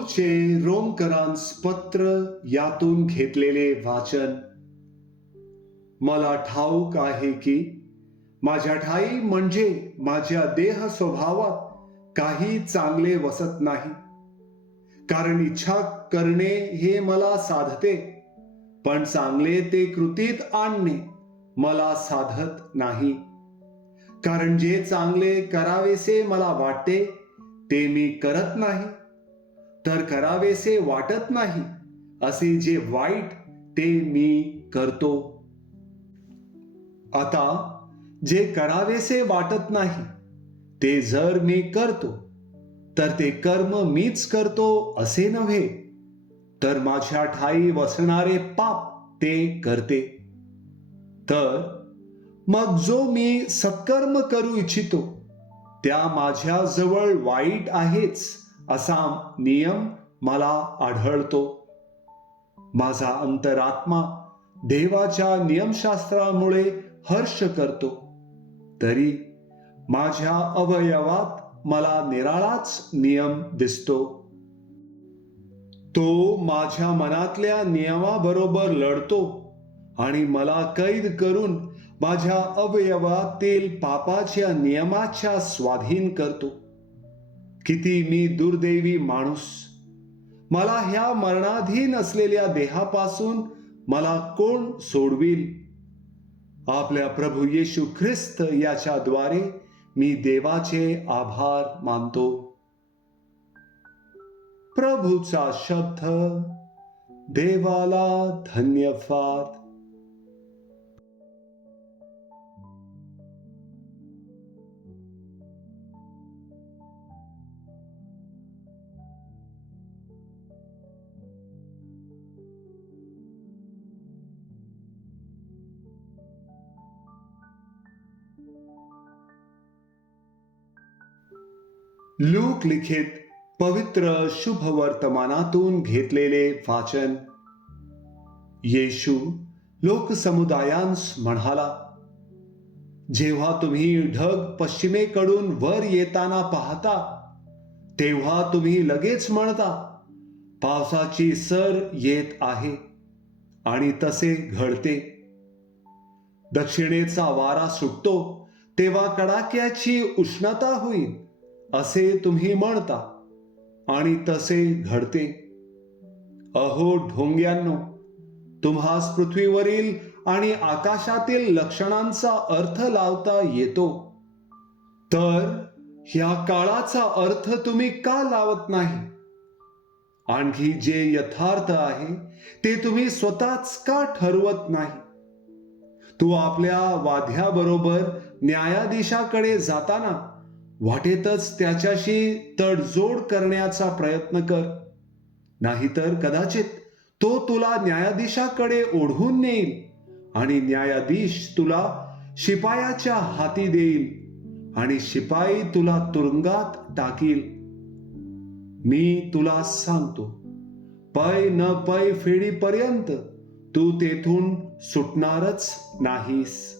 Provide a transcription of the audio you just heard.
प्रभूचे रोमकरांस पत्र यातून घेतलेले वाचन. मला ठाऊक आहे की माझ्या ठाई म्हणजे माझ्या देह स्वभावात काही चांगले वसत नाही. कारण इच्छा करणे हे मला साधते पण चांगले ते कृतीत आणणे मला साधत नाही. कारण जे चांगले करावेसे मला वाटते ते मी करत नाही. तर करावेसे वाटत नाही. असे जे वाईट ते मी करतो. आता जे करावेसे वाटत नाही ते जर मी करतो तर ते कर्म मीच करतो असे नव्हे. तर माझ्या ठाई वसणारे पाप ते करते. तर मग जो मी सत्कर्म करू इच्छितो त्या माझ्या जवळ वाईट आहेच. असा नियम मला आढळतो. माझा अंतरात्मा देवाच्या नियमशास्त्रामुळे हर्ष करतो. तरी माझ्या अवयवात मला निराळाच नियम दिसतो. तो माझ्या मनातल्या नियमाबरोबर लढतो आणि मला कैद करून माझ्या अवयवातील पापाच्या नियमाच्या स्वाधीन करतो. किती मी दुर्दैवी माणूस. मला ह्या मरणाधीन असलेल्या देहापासून मला कोण सोडविल? आपल्या प्रभू येशू ख्रिस्त याच्याद्वारे मी देवाचे आभार मानतो. प्रभूचा शब्द देवाला धन्यवाद. लूक लिखित पवित्र शुभ वर्तमानातून घेतलेले वाचन. येशू लोकसमुदायांस म्हणाला जेव्हा तुम्ही ढग पश्चिमेकडून वर येताना पाहता तेव्हा तुम्ही लगेच म्हणता पावसाची सर येत आहे आणि तसे घडते. दक्षिणेचा वारा सुटतो तेव्हा कडाक्याची उष्णता होईल असे तुम्ही म्हणता आणि तसे घडते. अहो ढोंग्यांनो तुम्हास पृथ्वीवरील आणि आकाशातील लक्षणांचा अर्थ लावता येतो. तर ह्या काळाचा अर्थ तुम्ही का लावत नाही? आणखी जे यथार्थ आहे ते तुम्ही स्वतःच का ठरवत नाही? तू आपल्या वाध्याबरोबर न्यायाधीशाकडे जाताना वाटेतच त्याच्याशी तडजोड करण्याचा प्रयत्न कर. नाहीतर कदाचित तो तुला न्यायाधीशाकडे ओढवून नेईल आणि न्यायाधीश तुला शिपायाच्या हाती देईल आणि शिपाई तुला तुरुंगात टाकील. मी तुला सांगतो पै न पै फेडीपर्यंत तू तेथून सुटणारच नाहीस.